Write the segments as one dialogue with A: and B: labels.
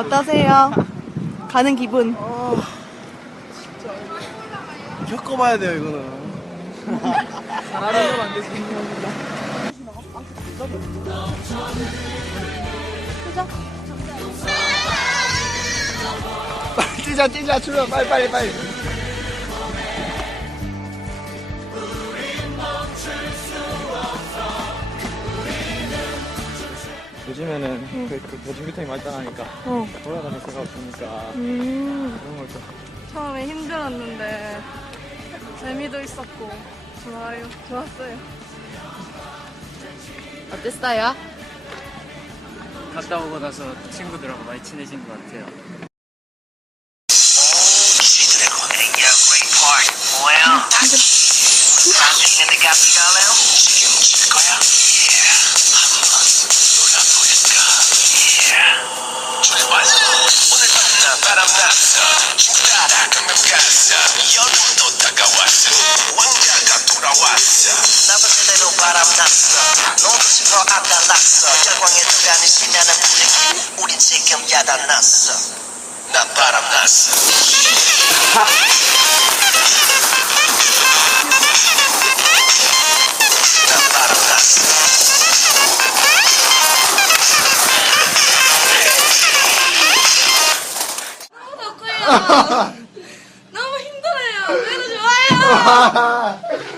A: 어떠세요? 가는 기분.
B: 겪어봐야 돼요 이거는. 빨리 뛰자 뛰자 출발 빨리 빨리 빨리.
C: 요즘에는 그, 그 대중교통이 발달하니까
A: 어.
C: 돌아다닐 수가 없으니까
A: 음,
C: 그런 걸 좀.
A: 처음에 힘들었는데 재미도 있었고 좋아요. 좋았어요. 어땠어요?
D: 갔다 오고 나서 친구들하고 많이 친해진 것 같아요.
E: 바람났어. 싶어 아다났어. 열광에 들어가는 신나는 분위기. 우린 지금 야단났어. 난 바람났어. 난 바람났어.
A: 너무 힘들어요. 그래도 좋아요.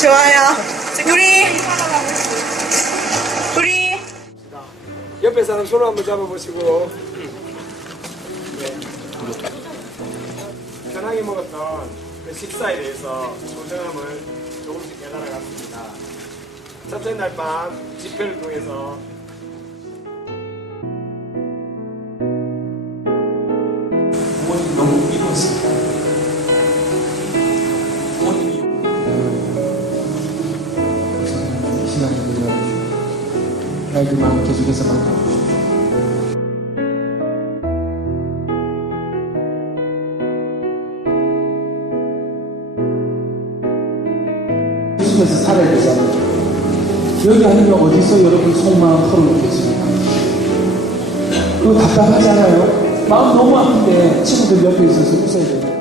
A: 좋아요. 우리 우리
B: 옆에 사람 손을 한번 잡아보시고. 네. 편하게 먹었던 그 식사에 대해서 소중함을 조금씩 깨달아갔습니다. 첫째 날 밤 집회를 통해서
F: 나의 그 마음 계속해서 만나주시고 계속해서 살아야 되잖아요. 여기 아니면 어디서 여러분 속마음 털어놓겠습니까? 그거 답답하잖아요. 마음 너무 아픈데 친구들 옆에 있어서 웃어야 돼요.